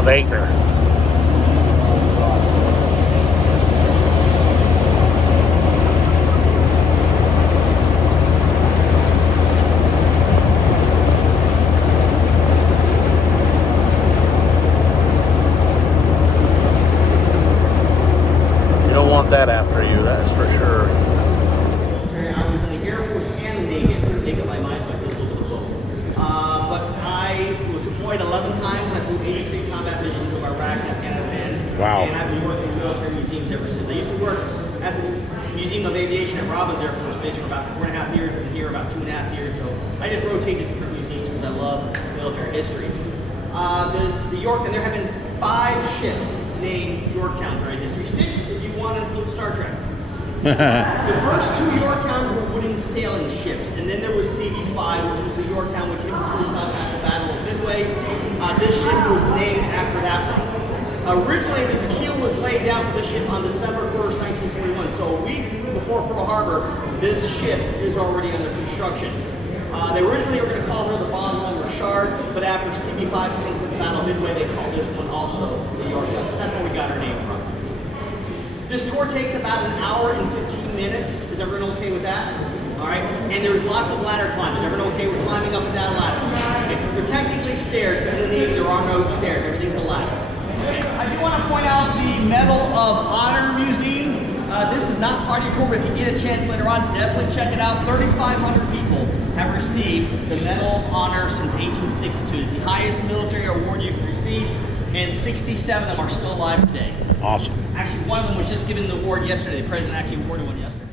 of Acre. You don't want that after you, that's for sure. I was in the Air Force and the Navy. I couldn't make up my mind, so I did a little bit of both. But I was deployed 11 times. I flew 83 combat missions over Iraq and Afghanistan. Wow. And I've been working in military museums ever since. I used to work at the Museum of Aviation at Robbins Air Force Base for about 4.5 years. I've been here about 2.5 years. So I just rotate to different museums because I love military history. There's the Yorktown. There have been 5 ships named Yorktown throughout history. 6 if you want to include Star Trek. The first 2 Yorktowns were wooden sailing ships, and then there was CB-5, which was the Yorktown, which infamously sunk at the Battle of Midway. This ship was named after that one. Originally, this keel was laid down for the ship on December 1st, 1941. So a week before Pearl Harbor, this ship is already under construction. They originally were going to call her the Bonhomme Richard, but after CB-5 sinks at the Battle of Midway, they called this one also the Yorktown. So that's where we got our name from. This tour takes about an hour and 15 minutes. Is everyone okay with that? All right. And there's lots of ladder climbing. Is everyone okay with climbing up and down ladders? Okay. They're technically stairs, but in the Navy there are no stairs. Everything's a ladder. Okay. I do want to point out the Medal of Honor Museum. This is not part of your tour, but if you get a chance later on, definitely check it out. 3,500 people have received the Medal of Honor since 1862. It's the highest military award you can receive, and 67 of them are still alive today. Awesome. Actually, one of them was just given the award yesterday. The president actually awarded one yesterday.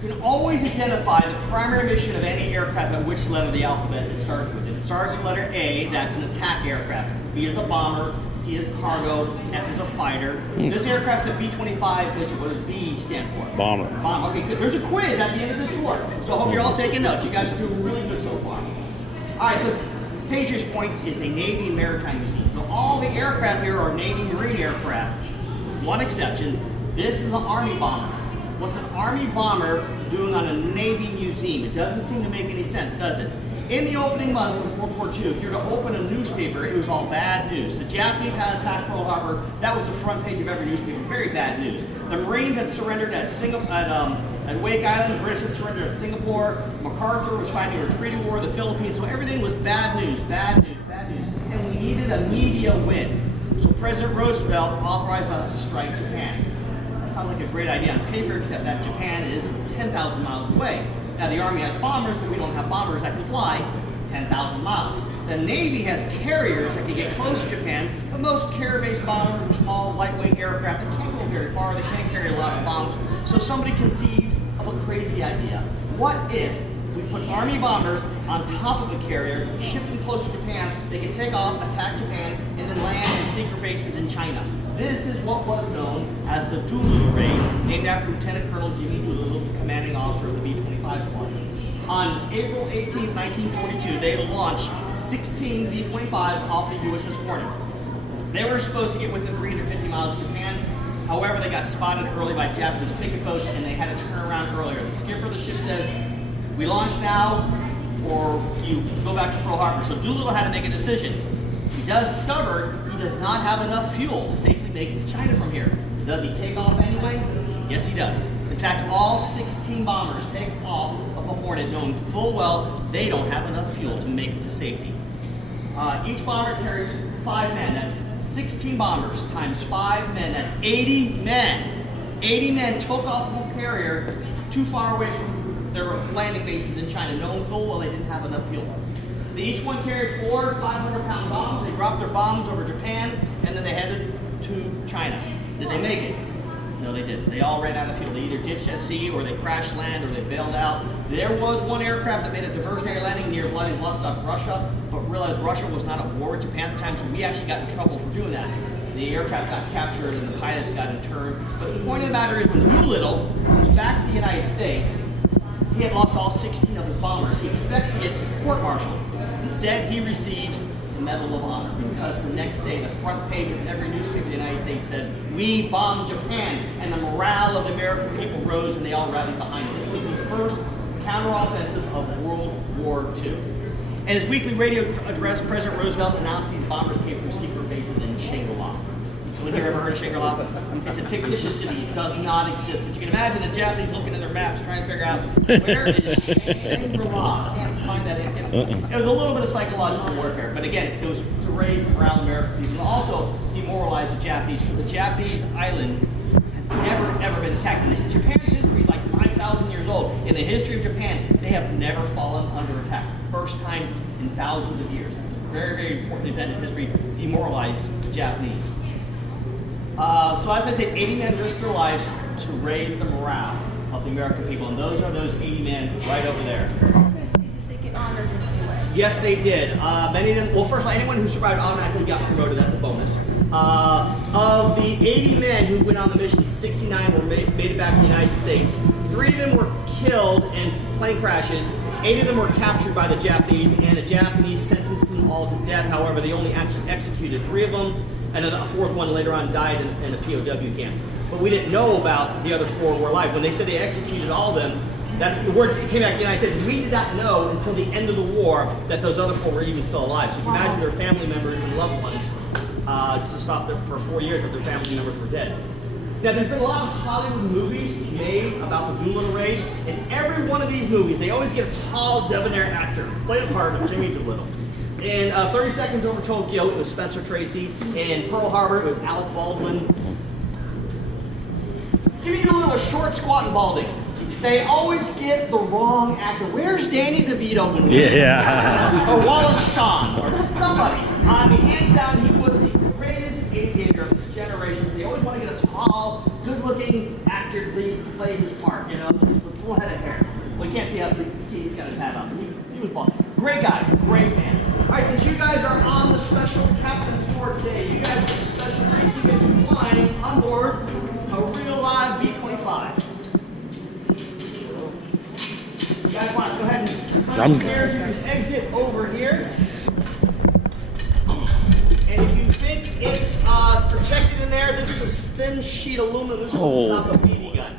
You can always identify the primary mission of any aircraft by which letter of the alphabet it starts with. If it starts with letter A, that's an attack aircraft. B is a bomber, C is cargo, F is a fighter. This aircraft's a B-25, which what does B stand for? Bomber. Bomber. Okay, good. There's a quiz at the end of this tour. So I hope you're all taking notes. You guys are doing really good so far. All right, so Patriots Point is a Navy and Maritime Museum. So all the aircraft here are Navy Marine aircraft. One exception, this is an Army bomber. What's an Army bomber doing on a Navy museum? It doesn't seem to make any sense, does it? In the opening months of World War II, if you were to open a newspaper, it was all bad news. The Japanese had attacked Pearl Harbor. That was the front page of every newspaper. Very bad news. The Marines had surrendered at Wake Island. The British had surrendered at Singapore. MacArthur was fighting a treaty war in the Philippines. So everything was bad news, bad news, bad news. And we needed a media win. So President Roosevelt authorized us to strike Japan. That sounds like a great idea on paper, except that Japan is 10,000 miles away. Now the Army has bombers, but we don't have bombers that can fly 10,000 miles. The Navy has carriers that can get close to Japan, but most carrier-based bombers are small, lightweight aircraft that can't go very far. They can't carry a lot of bombs. So somebody conceived of a crazy idea. What if we put Army bombers on top of the carrier, ship them close to Japan, they can take off, attack Japan, and then land in secret bases in China. This is what was known as the Doolittle raid, named after Lieutenant Colonel Jimmy Doolittle, the commanding officer of the B-25 squadron. On April 18, 1942, they launched 16 B-25s off the USS Hornet. They were supposed to get within 350 miles of Japan. However, they got spotted early by Japanese picket boats, and they had to turn around earlier. The skipper of the ship says, "We launch now, or you go back to Pearl Harbor." So Doolittle had to make a decision. He discovered he does not have enough fuel to safely make it to China from here. Does he take off anyway? Yes, he does. In fact, all 16 bombers take off of the Hornet, knowing full well they don't have enough fuel to make it to safety. Each bomber carries 5 men. That's 16 bombers times 5 men. That's 80 men. 80 men took off the carrier too far away from their landing bases in China, knowing full well they didn't have enough fuel. Each one carried 4 500-pound bombs. They dropped their bombs over Japan, and then they headed to China. Did they make it? No, they didn't. They all ran out of fuel. They either ditched at sea, or they crashed land, or they bailed out. There was one aircraft that made a diversionary landing near bloody Vostok, Russia, but realized Russia was not at war with Japan at the time, so we actually got in trouble for doing that. The aircraft got captured, and the pilots got interned. But the point of the matter is, when Doolittle was back to the United States, he had lost all 16 of his bombers. He expected to get court-martialed. Instead, he receives the Medal of Honor, because the next day, the front page of every newspaper in the United States says, "We bombed Japan," and the morale of the American people rose, and they all rallied behind it. This was the first counteroffensive of World War II. And his weekly radio address, President Roosevelt announced these bombers came from secret bases in Shangri-La. So have you ever heard of Shangri-La? It's a fictitious city. It does not exist. But you can imagine the Japanese looking at their maps trying to figure out where is Shangri-La. I can't find that. It was a little bit of psychological warfare. But again, it was to raise the morale of American people and also demoralize the Japanese. So the Japanese island had never been attacked. In Japan's history is like 5,000 years old. In the history of Japan, they have never fallen under attack. First time in thousands of years. It's a very, very important event in history. Demoralized the Japanese. So as I said, 80 men risked their lives to raise the morale of the American people. And those are those 80 men right over there. I was going to say, did they get honored in any way? Yes, they did. Many of them, well, first of all, anyone who survived automatically got promoted. That's a bonus. Of the 80 men who went on the mission, 69 were made it back to the United States. 3 of them were killed in plane crashes. 8 of them were captured by the Japanese, and the Japanese sentenced them all to death. However, they only actually executed 3 of them, and then a 4th one later on died in a POW camp. But we didn't know about the other 4 were alive. When they said they executed all of them, the word came back to the United States. We did not know until the end of the war that those other 4 were even still alive. So you can imagine their family members and loved ones just to stop them for 4 years that their family members were dead. Now, there's been a lot of Hollywood movies made about the Doolittle raid. In every one of these movies, they always get a tall, debonair actor, play the part of Jimmy Doolittle. In 30 Seconds Over Tokyo, it was Spencer Tracy. In Pearl Harbor, it was Alec Baldwin. Jimmy Doolittle was short, squat, and balding. They always get the wrong actor. Where's Danny DeVito when we or Wallace Shawn or somebody? I mean, hands down, he was the greatest aviator of his generation. They always want to get a tall, good-looking actor to play his part, you know, with full head of hair. Well, you can't see how he's got his hat on. He was bald. Great guy, great man. All right, since you guys are on the special captain's tour today, you guys get a special treat. You get to be flying on board a real live B-25. You guys want to go ahead and climb the stairs, you can exit over here. And if you think it's protected in there, this is a thin sheet of aluminum. This will stop a BB gun.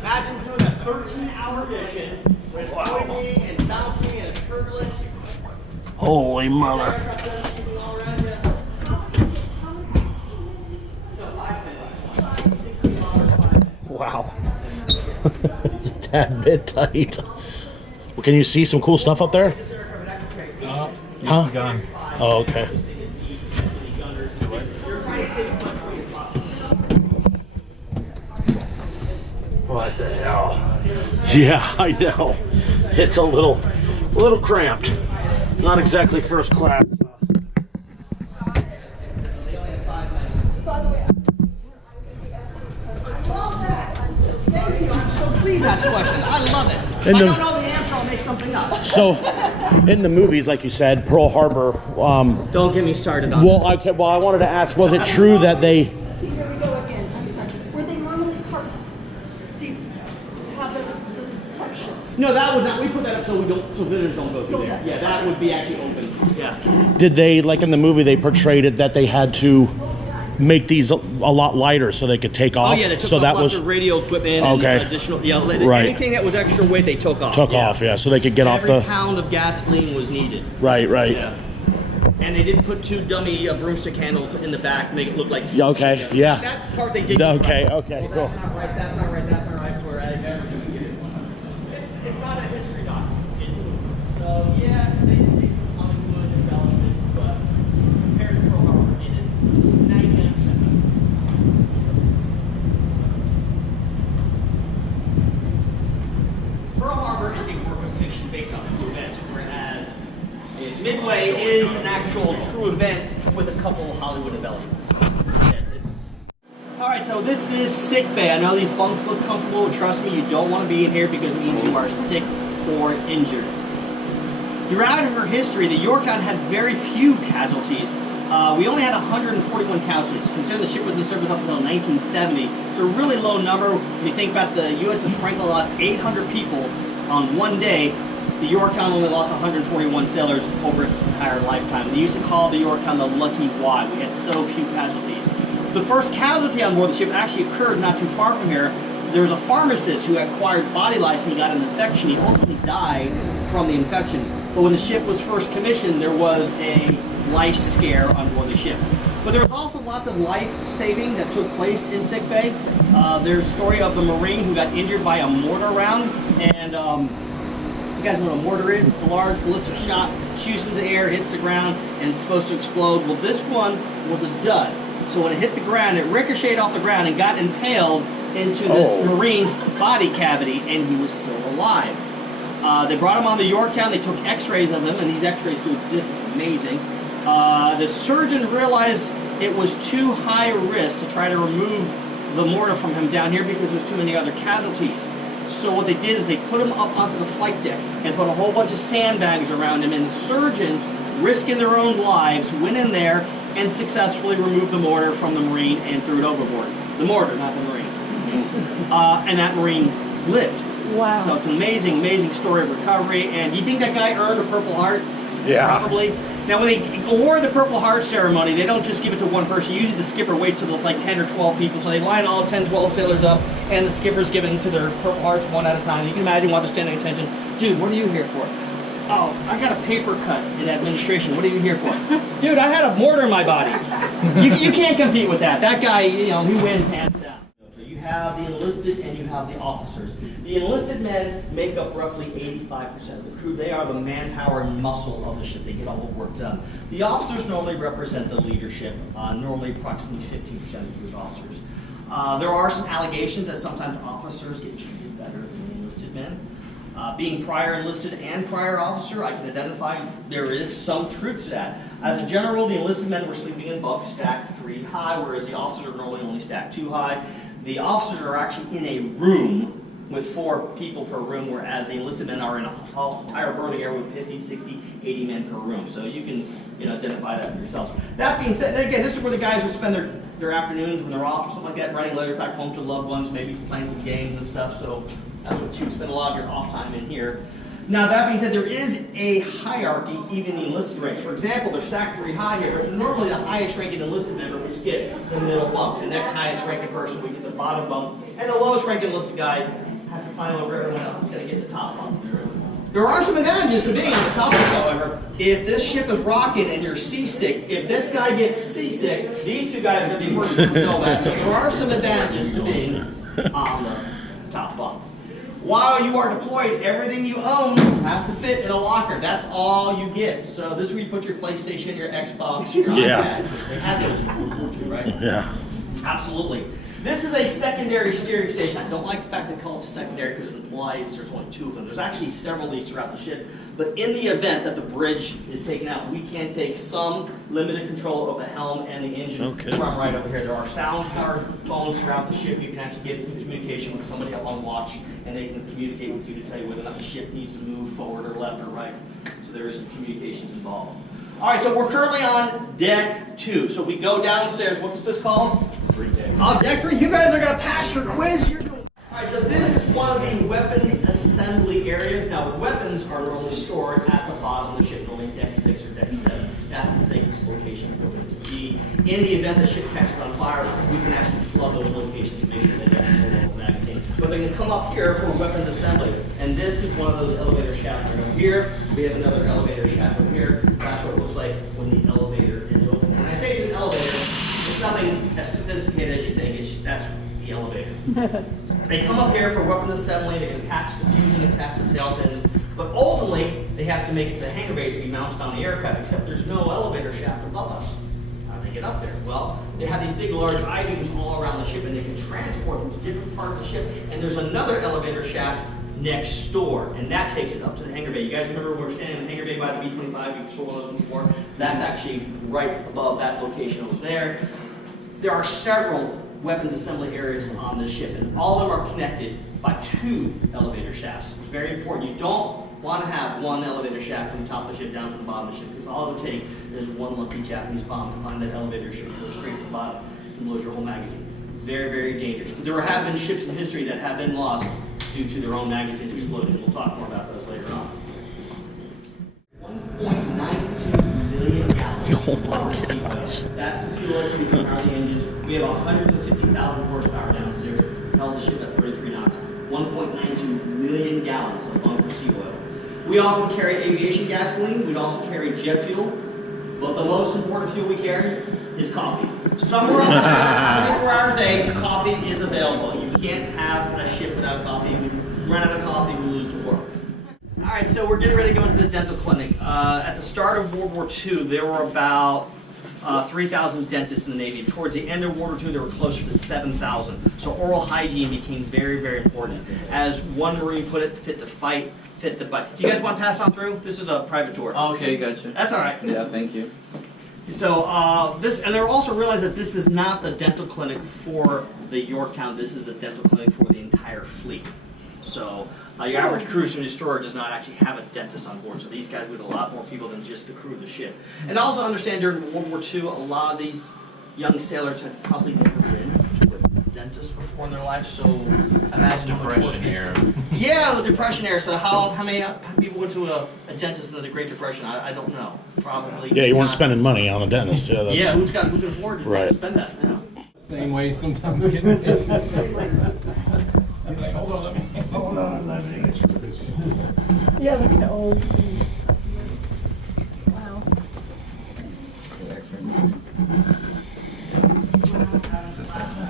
Imagine doing a 13-hour mission with noisy and bouncing and turbulent. Holy mother. Wow. It's a tad bit tight. Well, can you see some cool stuff up there? Huh? Gone. Oh, okay. What the hell? Yeah, I know. It's a little cramped. Not exactly first class. Please ask questions. I love it. If I don't know the answer, I'll make something up. So, in the movies, like you said, Pearl Harbor. Don't get me started on Well, I wanted to ask, was it true that they? See, here we go again. I'm sorry. Were they normally carved? Do you have the sections? No, that would not. We put that up so visitors don't go through there. Yeah, that would be actually open. Yeah. Did they, like in the movie, they portrayed it that they had to make these a lot lighter so they could take off? Oh yeah, they took so off that lots was of radio equipment and additional. Yeah, right. Anything that was extra weight, they took off. So they could get off the. Every pound of gasoline was needed. Right. Yeah. And they did put 2 dummy broomstick handles in the back, make it look like. Okay. Yeah. That part they did. Okay. Well, Cool. that's not right. That's not right. That's not right. Whereas it's not a history document. So yeah, they did take some Hollywood embellishments, but compared to Pearl Harbor, it is 99%. Pearl Harbor is a work of fiction based on true events, whereas Midway is an actual true event with a couple of Hollywood embellishments. All right, so this is sick bay. I know these bunks look comfortable. Trust me, you don't want to be in here because it means you are sick or injured. Throughout her history, the Yorktown had very few casualties. We only had 141 casualties. Considering the ship was in service up until 1970, it's a really low number. When you think about the USS Franklin lost 800 people on one day, the Yorktown only lost 141 sailors over its entire lifetime. They used to call the Yorktown the Lucky Y. We had so few casualties. The first casualty on board the ship actually occurred not too far from here. There was a pharmacist who acquired body lice and he got an infection. He ultimately died from the infection. But when the ship was first commissioned, there was a life scare on board the ship. But there was also lots of life saving that took place in sickbay. There's a story of the Marine who got injured by a mortar round, and you guys know what a mortar is? It's a large ballistic shot, shoots into the air, hits the ground, and it's supposed to explode. Well, this one was a dud. So when it hit the ground, it ricocheted off the ground and got impaled into this Marine's body cavity, and he was still alive. They brought him on the Yorktown. They took x-rays of him, and these x-rays do exist. It's amazing. The surgeon realized it was too high a risk to try to remove the mortar from him down here because there's too many other casualties. So what they did is they put him up onto the flight deck and put a whole bunch of sandbags around him, and the surgeons, risking their own lives, went in there and successfully removed the mortar from the Marine and threw it overboard. The mortar, not the Marine. And that Marine lived. Wow. So it's an amazing, amazing story of recovery. And do you think that guy earned a Purple Heart? Yeah. Probably. Now, when they award the Purple Heart ceremony, they don't just give it to one person. Usually the skipper waits till there's like 10 or 12 people. So they line all 10, 12 sailors up, and the skipper's giving to their Purple Hearts one at a time. You can imagine while they're standing at attention. Dude, what are you here for? Oh, I got a paper cut in administration. What are you here for? Dude, I had a mortar in my body. You can't compete with that. That guy, you know, he wins hands down. You have the enlisted and you have the officers. The enlisted men make up roughly 85% of the crew. They are the manpower and muscle of the ship. They get all the work done. The officers normally represent the leadership, normally approximately 15% of the crew's officers. There are some allegations that sometimes officers get treated better than the enlisted men. Being prior enlisted and prior officer, I can identify there is some truth to that. As a general rule, the enlisted men were sleeping in bunks stacked 3 high, whereas the officers are normally only stacked 2 high. The officers are actually in a room with 4 people per room, whereas the enlisted men are in a entire berthing area with 50, 60, 80 men per room. So you can identify that for yourselves. That being said, again, this is where the guys will spend their afternoons when they're off or something like that, writing letters back home to loved ones, maybe playing some games and stuff. So that's what you spend a lot of your off time in here. Now, that being said, there is a hierarchy even in the enlisted ranks. For example, they're stacked 3 high here, but normally the highest ranking enlisted member would get the middle bunk. The next highest ranking person would get the bottom bunk, and the lowest ranking enlisted guy has to climb over everyone else. He's going to get the top bunk. There are some advantages to being on the top bunk, however. If this ship is rocking and you're seasick, if this guy gets seasick, these 2 guys are going to be worse than snow back. So there are some advantages to being on the top bunk. While you are deployed, everything you own has to fit in a locker. That's all you get. So this is where you put your PlayStation, your Xbox, your iPad. They had those in World War II, right? Yeah. Absolutely. This is a secondary steering station. I don't like the fact they call it secondary because it implies there's only 2 of them. There's actually several of these throughout the ship. But in the event that the bridge is taken out, we can take some limited control of the helm and the engine from right over here. There are sound powered phones throughout the ship. You can actually get in communication with somebody up on watch, and they can communicate with you to tell you whether or not the ship needs to move forward or left or right. So there is some communications involved. All right, so we're currently on deck 2. So we go downstairs. What's this called? Oh, deck 3. You guys are going to pass your quiz. You're doing. All right, so this is one of the weapons assembly areas. Now, weapons are normally stored at the bottom of the ship, normally deck 6 or deck 7. That's the safest location for them to be. In the event the ship catches on fire, we can actually flood those locations to make sure they don't blow up the magazine. But they can come up here for weapons assembly. And this is one of those elevator shafts right over here. We have another elevator shaft over here. That's what it looks like when the elevator is open. When I say it's an elevator, it's nothing as sophisticated as you think. That's the elevator. They come up here for weapons assembly. They can attach the fusing, attach the tail fins. But ultimately, they have to make the hangar bay to be mounted on the aircraft, except there's no elevator shaft above us. How do they get up there? Well, they have these big, large I-beams all around the ship, and they can transport them to different parts of the ship. And there's another elevator shaft next door, and that takes it up to the hangar bay. You guys remember when we were standing in the hangar bay by the B-25? You saw one of those before. That's actually right above that location over there. There are several weapons assembly areas on this ship, and all of them are connected by 2 elevator shafts. It's very important. You don't want to have one elevator shaft from the top of the ship down to the bottom of the ship, because all it would take is one lucky Japanese bomb to find that elevator shaft, go straight to the bottom and blows your whole magazine. Very, very dangerous. But there have been ships in history that have been lost due to their own magazines exploding. We'll talk more about those later on. 1.92 million gallons of gosh. That's the fuel that's used to power the engines. We have 150,000 horsepower downstairs. Tells the ship at 33 knots. 1.92 million gallons of bunker sea oil. We also carry aviation gasoline. We'd also carry jet fuel. But the most important fuel we carry is coffee. Somewhere on the ship, 24 hours a day, coffee is available. You can't have a ship without coffee. We run out of coffee, we lose the war. All right, so we're getting ready to go into the dental clinic. At the start of World War II, there were about 3,000 dentists in the Navy. Towards the end of World War II, there were closer to 7,000. So oral hygiene became very, very important. As one Marine put it, fit to fight, fit to bite. Do you guys want to pass on through? This is a private tour. Okay, gotcha. That's all right. Yeah, thank you. So and they also realized that this is not the dental clinic for the Yorktown. This is the dental clinic for the entire fleet. So your average cruise and destroyer does not actually have a dentist on board. So these guys would a lot more people than just the crew of the ship. And also understand during World War II, a lot of these young sailors had probably never been to a dentist before in their life. So imagine how much work Depression era. Yeah, the Depression era. So how many people went to a dentist in the Great Depression? I don't know. Probably. Yeah, you weren't not. spending money on a dentist. Yeah, that's, Yeah, who can afford to Right. spend that? You know? Same way sometimes getting paid. I'm like, hold on, let me. Yeah, looking old. Wow.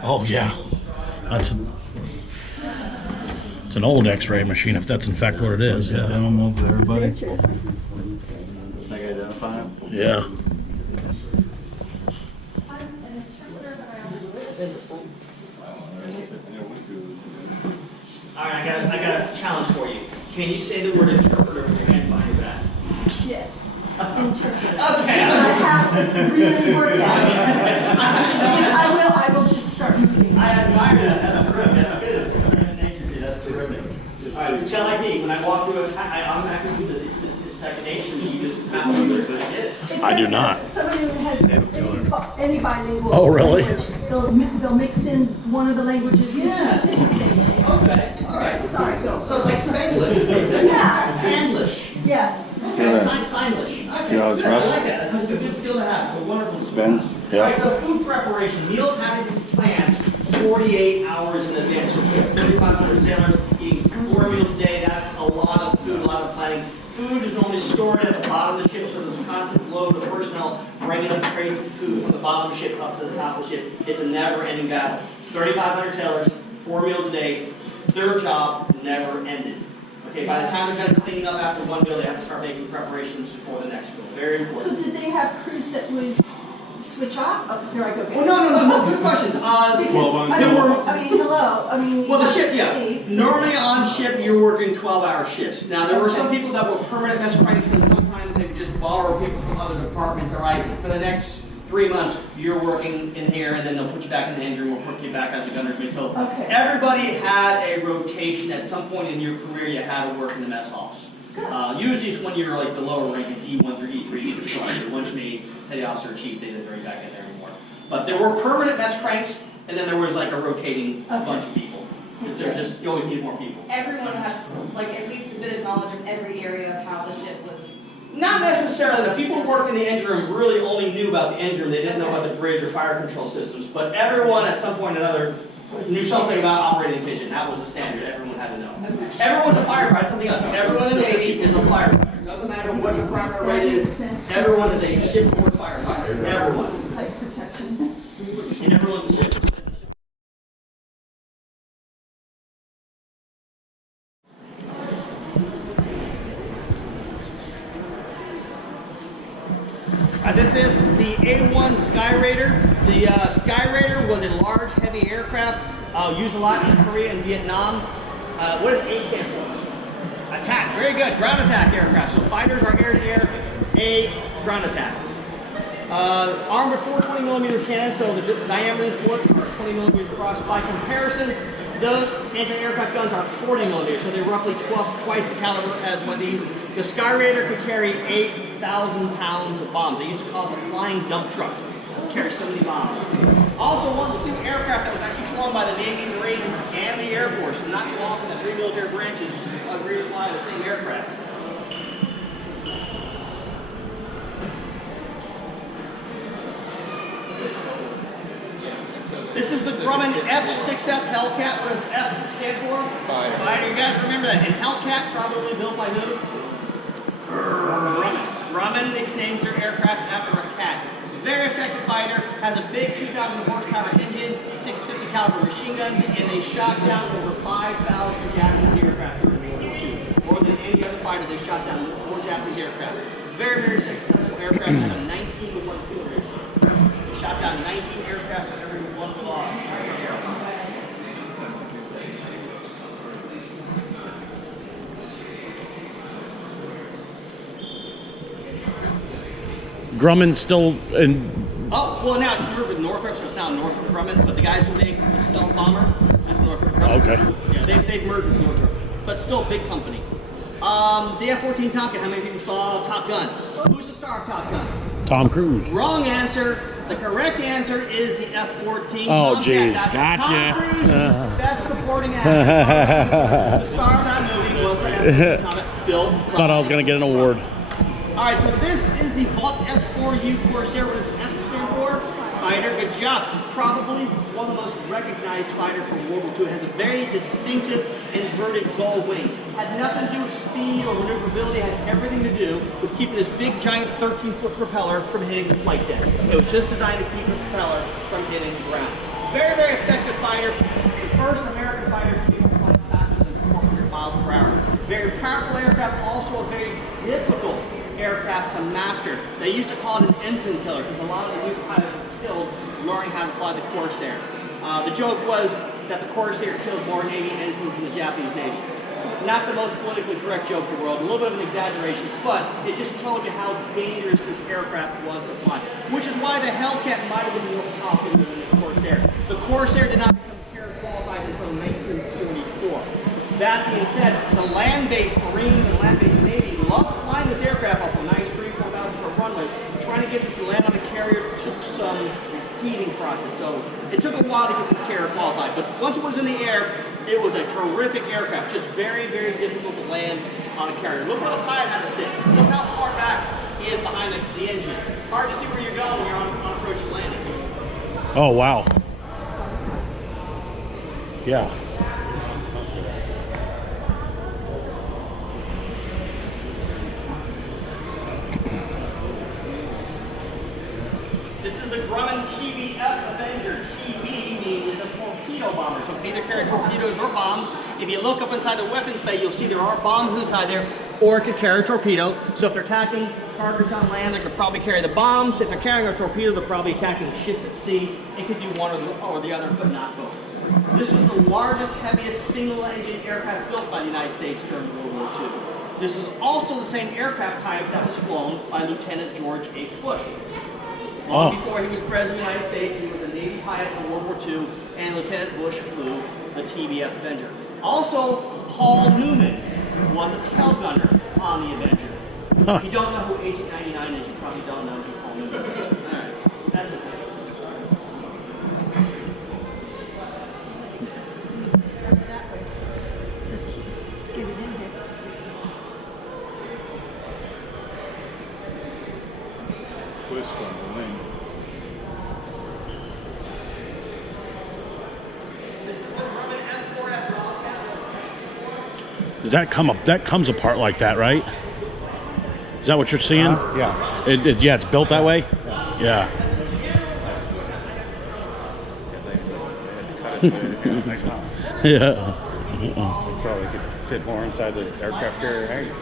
Oh yeah, it's an old X-ray machine if that's in fact what it is. Yeah. Animals, everybody. Nature. I can identify them. Yeah. All right, I got a challenge for you. Can you say the word interpreter with your hands behind your back? Yes. Interpreter. Okay. I have to really work at it. Because I will just start moving. I admire that. That's terrific. That's good. It's a second nature to you. That's terrific. All right, so like me, when I walk through I automatically do this. It's second nature to me. You just have to do it. I get it. It's I do like not. Somebody who has any bilingual Oh, really? language, they'll mix in one of the languages. Yeah. It's the same thing. Okay. All right. Sorry, go. So it's like Spanglish, basically. Yeah. Fanglish. Yeah. Okay, Signlish. Okay, Feel how it's good. I rough? like that. It's a good skill to have. It's a wonderful skill. Spence. Yeah. All right, so food preparation. Meals have to be planned 48 hours in advance. So we have 3,500 sailors eating 4 meals a day. That's a lot of food, a lot of planning. Food is normally stored at the bottom of the ship, so there's a constant load of personnel bringing up crates of food from the bottom of the ship up to the top of the ship. It's a never-ending battle. 3,500 sailors, 4 meals a day. Their job never ended. Okay, by the time they're done cleaning up after one meal, they have to start making preparations for the next meal. Very So important. did they have crews that would switch off? Oh, there I go. Well, no, good questions. Because, Well, the ship, let's yeah. see. Normally on ship, you're working 12-hour shifts. Now, there were some people that were permanent mess cranks, and sometimes they would just borrow people from other departments. All right, for the next 3 months, you're working in here, and then they'll put you back in the engine room, we'll put you back as a gunner's mate. So Okay. everybody had a rotation. At some point in your career, you had to work in the mess halls. Usually it's when you're like the lower rank, it's E1 through E3. You're lunch mate, petty officer, chief, they didn't throw you back in there anymore. But there were permanent mess cranks, and then there was like a rotating bunch of people. Because there's just, you always need more people. Everyone has like at least a bit of knowledge of every area of how the ship was. Not necessarily. The people working in the engine room really only knew about the engine room. They didn't know about the bridge or fire control systems. But everyone at some point or another knew something about operating the kitchen. That was the standard. Everyone had to know. Okay. Everyone's a firefighter. Something else. Everyone in the Navy is a firefighter. Doesn't matter what your primary rate is. Everyone is a shipboard firefighter. Everyone. It's like protection. And everyone's a ship. This is the A1 Skyraider. The Skyraider was a large, heavy aircraft used a lot in Korea and Vietnam. What does A stand for? Attack. Very good. Ground attack aircraft. So fighters are air-to-air, A, ground attack. Armed with 420 millimeter cannons, so the diameter of this bullet are 20 millimeters across. By comparison, the anti-aircraft guns are 40 millimeters, so they're roughly twice the caliber as one of these. The Skyraider could carry 8,000 pounds of bombs. They used to call it the flying dump truck. It carried so many bombs. Also, one of the few aircraft that was actually flown by the Navy, Marines, and the Air Force. Not too often the three military branches agree to fly the same aircraft. This is the Grumman F6F Hellcat. What does F stand for? Fire. You guys remember that? And Hellcat, probably built by who? Grumman. Grumman names their aircraft after a cat. Very effective fighter, has a big 2,000 horsepower engine, 650 caliber machine guns, and they shot down over 5,000 Japanese aircraft during World War II. More than any other fighter, they shot down more Japanese aircraft. Very, very successful aircraft, had a 19 to 1 kill ratio. They shot down 19 aircraft for every one loss. Grumman's still in. Oh, well, now it's moved to Northrop, so it's now Northrop Grumman. But the guys who make the stealth bomber, that's Northrop Grumman. Okay. Yeah, they've merged with Northrop, but still a big company. The F-14 Top Gun, how many people saw Top Gun? Who's the star of Top Gun? Tom Cruise. Wrong answer. The correct answer is the F-14 Oh, Tomcat. jeez. That's Gotcha. Tom Cruise is the best supporting actor. The star of that movie was the F-14 Tomcat. Bill. Thought I was gonna get an award. All right, so this is the Vault F4U Corsair. What does F stand for? Fighter. Good job. Probably one of the most recognized fighters from World War II. It has a very distinctive inverted gull wing. Had nothing to do with speed or maneuverability. Had everything to do with keeping this big, giant 13-foot propeller from hitting the flight deck. It was just designed to keep the propeller from hitting the ground. Very, very effective fighter. The first American fighter to be able to fly faster than 400 miles per hour. Very powerful aircraft. Also a very difficult aircraft to master. They used to call it an ensign killer because a lot of the new pilots were killed learning how to fly the Corsair. The joke was that the Corsair killed more Navy ensigns than the Japanese Navy. Not the most politically correct joke in the world, a little bit of an exaggeration, but it just told you how dangerous this aircraft was to fly. Which is why the Hellcat might have been more popular than the Corsair. The Corsair did not become carrier qualified until 1944. That being said, the land-based Marines and land-based Navy loved flying this aircraft off a nice 3,000-4,000 foot runway. Trying to get this to land on the carrier took some teething process, so it took a while to get this carrier qualified. But once it was in the air, it was a terrific aircraft. Just very, very difficult to land on a carrier. Look where the pilot had to sit. Look how far back he is behind the engine. Hard to see where you're going when you're on approach to landing. Oh wow. Yeah. This is the Grumman TBF Avenger. TB means it's a torpedo bomber, so it can either carry torpedoes or bombs. If you look up inside the weapons bay, you'll see there are bombs inside there, or it could carry a torpedo. So if they're attacking targets on land, they could probably carry the bombs. If they're carrying a torpedo, they're probably attacking ships at sea. It could do one or the other, but not both. This was the largest, heaviest single-engine aircraft built by the United States during World War II. This is also the same aircraft type that was flown by Lieutenant George H. Bush. Long before he was President of the United States, he was a Navy pilot in World War II, and Lieutenant Bush flew the TBF Avenger. Also, Paul Newman was a tail gunner on the Avenger. If you don't know who Agent 99 is, you probably don't know who Paul Newman is. All right, that's okay. That way. Just get it in here. Twist on the wing. This is the Grumman F4F Wildcat. Does that come up? That comes apart like that, right? Is that what you're seeing? Yeah. Yeah, it's built that way. Yeah. Nice now. Yeah. So they could fit more inside the aircraft carrier hangar.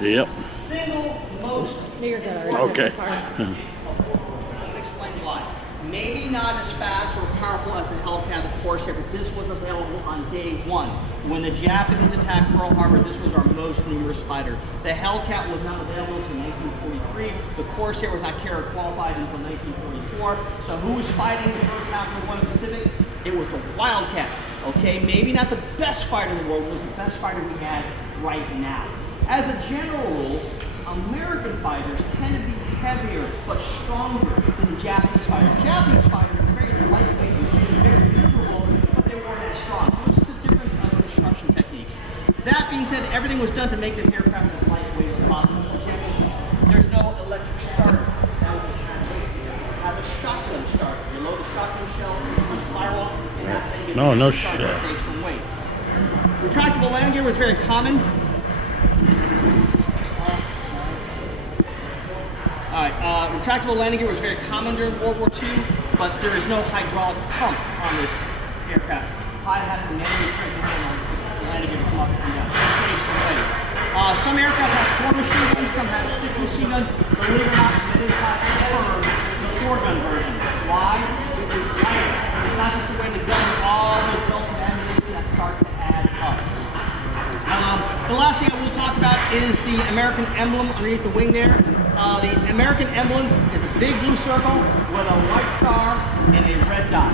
Yep. Single most. Okay. I'll explain why. Maybe not as fast or powerful as the Hellcat, the Corsair, but this was available on day one. When the Japanese attacked Pearl Harbor, this was our most numerous fighter. The Hellcat was not available until 1943. The Corsair was not carrier qualified until 1944. So who was fighting the first half of the War in the Pacific? It was the Wildcat. Okay, maybe not the best fighter in the world, it was the best fighter we had right now. As a general rule, American fighters tend to be heavier but stronger than the Japanese fighters. Japanese fighters were very lightweight and very maneuverable, but they weren't as strong. So it's just a difference of construction techniques. That being said, everything was done to make this aircraft as lightweight as possible. For example, there's no electric starter. That was a translation. It has a shotgun starter. You load a shotgun shell, you fire off, and that's how you get No, no started to shit. save some weight. Retractable landing gear was very common. All right, retractable landing gear was very common during World War II, but there is no hydraulic pump on this aircraft. Pilot has to manually crank the handle the landing gear to come up and down. Some aircraft have 4 machine guns, some have 6 machine guns. Believe it or not, it is not confirmed the 4-gun version. Why? Because it's not just the way the gun, all those belts and ammunition that start to add up. The last thing I will talk about is the American emblem underneath the wing there. The American emblem is a big blue circle with a white star and a red dot.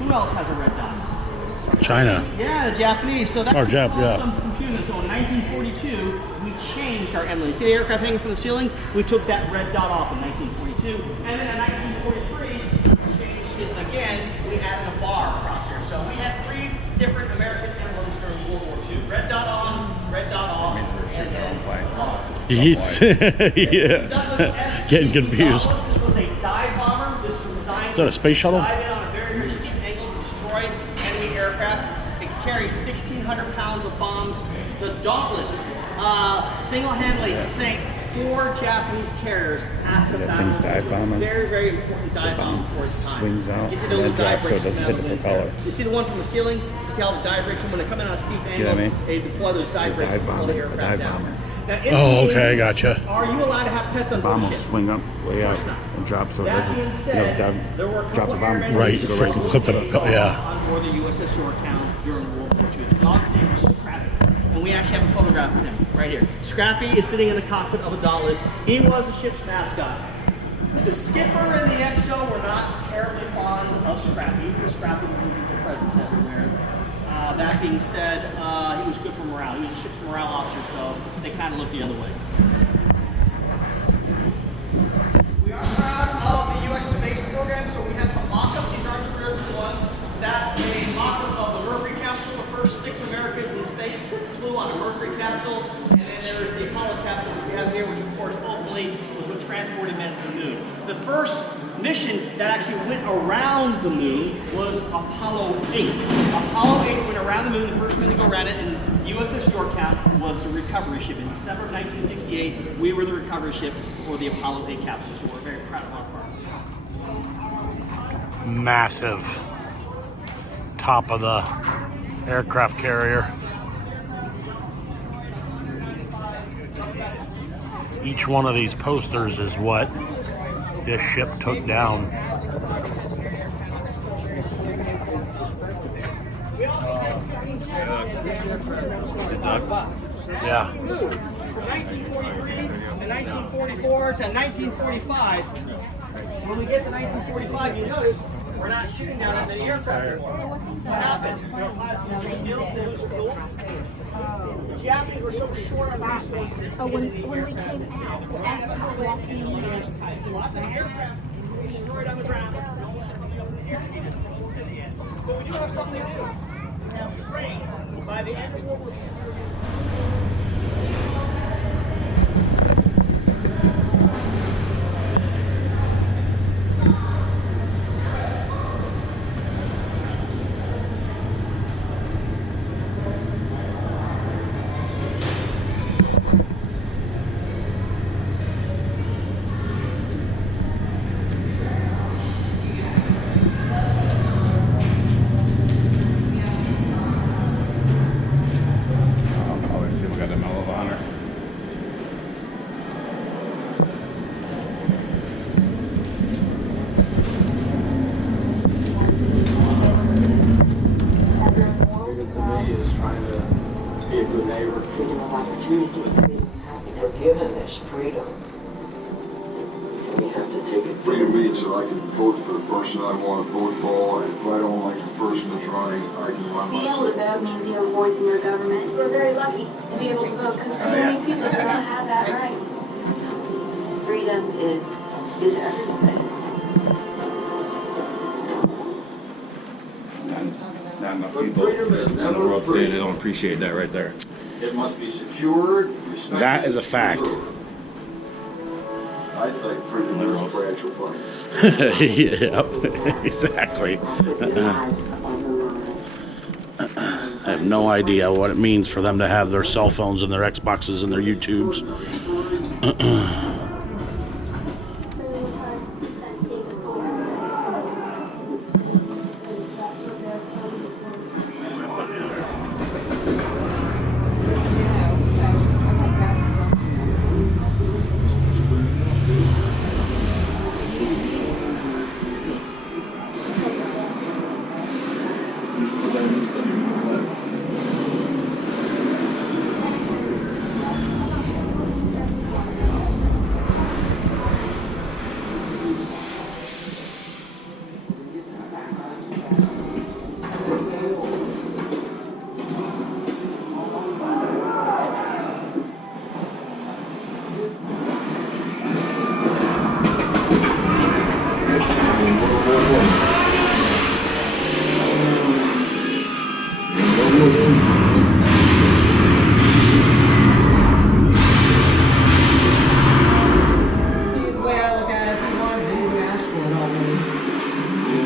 Who else has a red dot? China. Yeah, the Japanese. So that's yeah. some confusion. So in 1942, we changed our emblem. You see the aircraft hanging from the ceiling? We took that red dot off in 1942. And then in 1943, we changed it again. We added a bar across here. So we had 3 different American emblems during World War II. Red dot on, red dot off, and then off. He's yeah. Getting confused. This was a dive bomber. This was designed Is that a space shuttle? to dive in on a very, very steep angle to destroy enemy aircraft. It carries 1,600 pounds of bombs. The Dauntless single-handedly sank 4 Japanese carriers at the battle. Dive bomber? Very, very important dive bomber for its time. Swings out You see and the then little dive drops so it brakes doesn't coming hit out the of the propeller. You see the one from the ceiling? You see how the dive brakes, when they come in on a steep See what I angle, mean? they deploy those dive brakes to slow the aircraft down. Now, in the Oh, Navy, okay, gotcha. Are you allowed to have pets on board Bomb the will ship? swing up, way out, and drop so it That doesn't, being you know, said, there were a drop couple the bomb. airmen Right, who freaking clipped the yeah. on board the USS Yorktown during World War II. The dog's name was Scrappy, and we actually have a photograph of him right here. Scrappy is sitting in the cockpit of a Dauntless. He was the ship's mascot. The skipper and the XO were not terribly fond of Scrappy because Scrappy was looking for presents everywhere. That being said, he was good for morale. He was a ship's morale officer, so they kind of looked the other way. We are proud of the U.S. space program, so we have some mock-ups. These aren't the original ones. That's a mock-up of the Mercury capsule. The first 6 Americans in space flew on a Mercury capsule. And then there's the Apollo capsule, which we have here, which of course ultimately was what transported men to the moon. The first mission that actually went around the moon was Apollo 8. Apollo 8 went around the moon, the first man to go around it, and USS Yorktown was the recovery ship. In December of 1968, we were the recovery ship for the Apollo 8 capsule, so we're very proud of our part. Massive top of the aircraft carrier. Each one of these posters is what this ship took down. Yeah. From 1943 to 1944 to 1945. When we get to 1945, you notice we're not shooting down as many aircraft anymore. What happened? You know, pilots lose their skills, they lose fuel. The Japanese were so short on resources. When we came out, as we were walking in, Lots of aircraft destroyed on the ground. No one's coming up in the air. But we do have something new. We have trains. By the end of World War II, Oh, let's see, we got the Medal of Honor. Is trying to be a good neighbor. Freedom of opportunity, we're given this freedom. We have to take it. Freedom means that I can vote for the person I want to vote for, and if I don't like the person that's running, I can run being able myself. to vote means you have a voice in your government. We're very lucky to be able to vote because so many people do not have that right. Freedom is everything. Not enough But people freedom is in the never world today, free. they don't appreciate that right there. It must be secured, respected. That is a fact. I think freedom is a fragile thing. Yep, exactly. Put your eyes on the line. I have no idea what it means for them to have their cell phones and their Xboxes and their YouTubes. The way I look at it, if you wanted to, you ask for it already.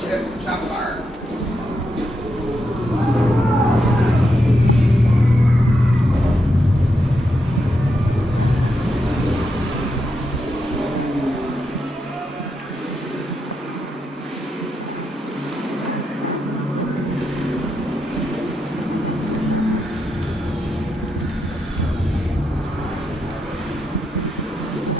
Shit, shots fired.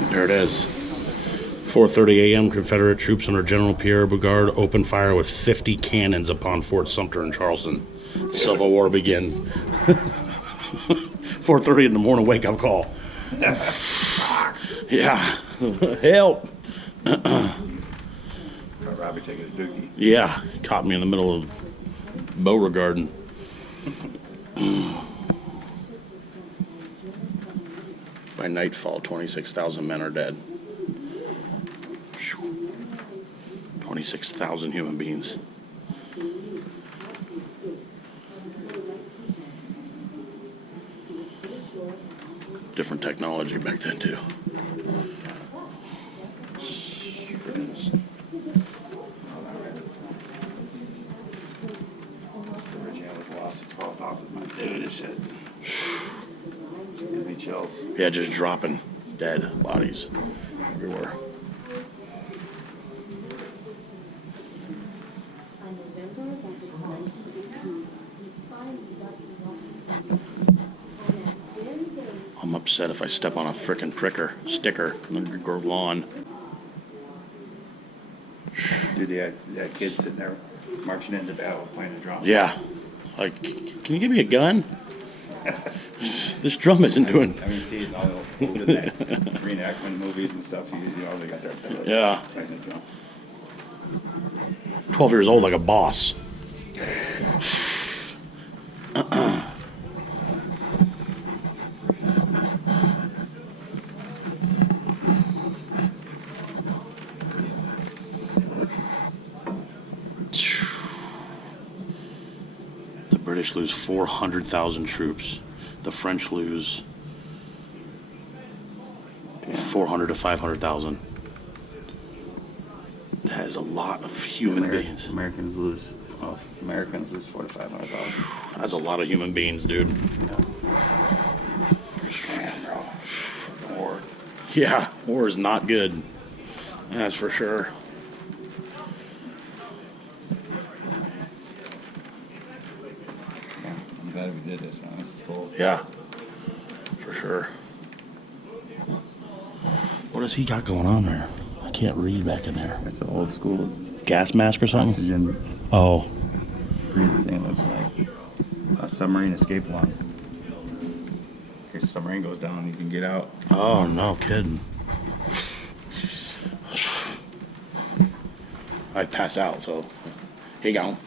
There it is. 4:30 a.m. Confederate troops under General Pierre Bouchard opened fire with 50 cannons upon Fort Sumter in Charleston. Civil War begins. 4:30 in the morning wake-up call. Yeah. Help. Robbie taking a dookie. Yeah. Caught me in the middle of Beauregard. By nightfall, 26,000 men are dead. 26,000 human beings. Different technology back then, too. Originally was lost at 12,000. Dude, this shit. Gives me chills. Yeah, just dropping dead bodies everywhere. I'm upset if I step on a frickin' sticker on the lawn. Dude, that kid sitting there marching into battle playing a drum. Yeah. Like, can you give me a gun? This drum isn't doing. I mean, you see it in all the reenactment movies and stuff. You know, they got their Yeah. playing the drum. 12 years old, like a boss. The British lose 400,000 troops. The French lose 400 to 500,000. That is a lot of human beings. Americans lose 4 to 500,000. That's a lot of human beings, dude. Man, bro. War. Yeah, war is not good. That's for sure. Yeah, I'm glad we did this, man. This is cool. Yeah, for sure. What does he got going on there? I can't read back in there. It's an old school Gas mask or something? oxygen Oh, breathing thing. Looks like a submarine escape log. In case the submarine goes down, you can get out. oh, no kidding. I'd pass out, so here you go.